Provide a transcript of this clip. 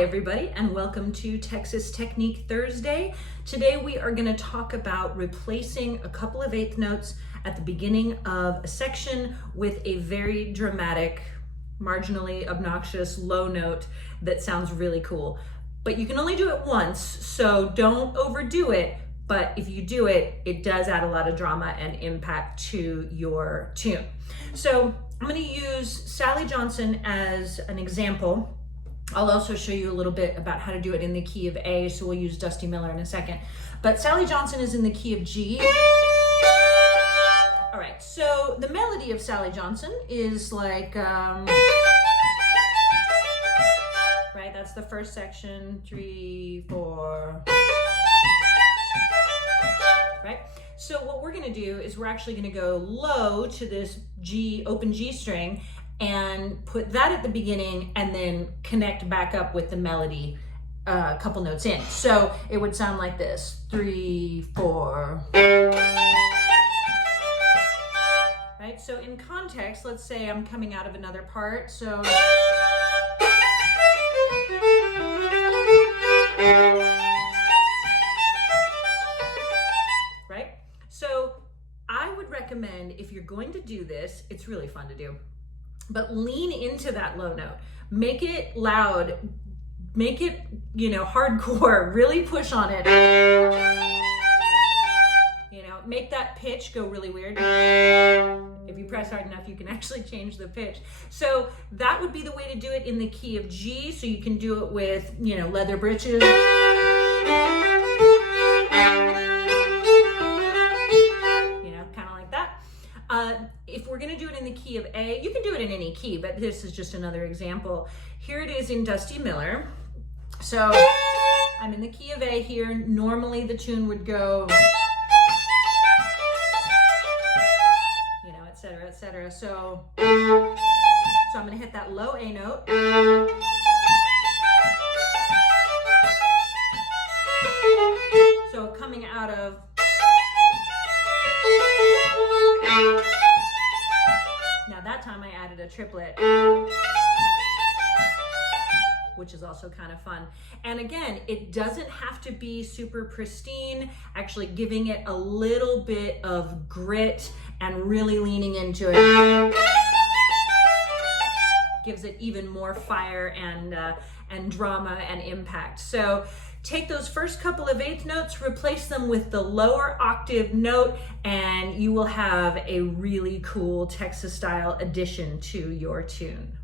everybody, and welcome to Texas Technique Thursday. Today we are going to talk about replacing a couple of eighth notes at the beginning of a section with a very dramatic, marginally obnoxious low note that sounds really cool. But you can only do it once, so don't overdo it. But if you do it, it does add a lot of drama and impact to your tune. So I'm going to use Sally Johnson as an example. I'll also show you a little bit about how to do it in the key of A, so we'll use Dusty Miller in a second. But Sally Johnson is in the key of G. All right, so the melody of Sally Johnson is like, right, that's the first section, 3, 4, right? So what we're gonna do is we're actually gonna go low to this G, open G string, and put that at the beginning and then connect back up with the melody a couple notes in. So it would sound like this, 3, 4. Right, so in context, let's say I'm coming out of another part, so. Right, so I would recommend if you're going to do this, it's really fun to do, but lean into that low note, make it loud, make it, hardcore, really push on it. Make that pitch go really weird. If you press hard enough, you can actually change the pitch. So that would be the way to do it in the key of G. So you can do it with, leather britches. Kind of like that. If we're going to do it in the key of A, you can do it in any key, but this is just another example. Here it is in Dusty Miller. So I'm in the key of A here. Normally the tune would go, et cetera, et cetera. So I'm going to hit that low A note. So coming out of, now that time I added a triplet, which is also kind of fun. And again, it doesn't have to be super pristine, actually giving it a little bit of grit and really leaning into it gives it even more fire and drama and impact. So take those first couple of eighth notes, replace them with the lower octave note, and you will have a really cool Texas style addition to your tune.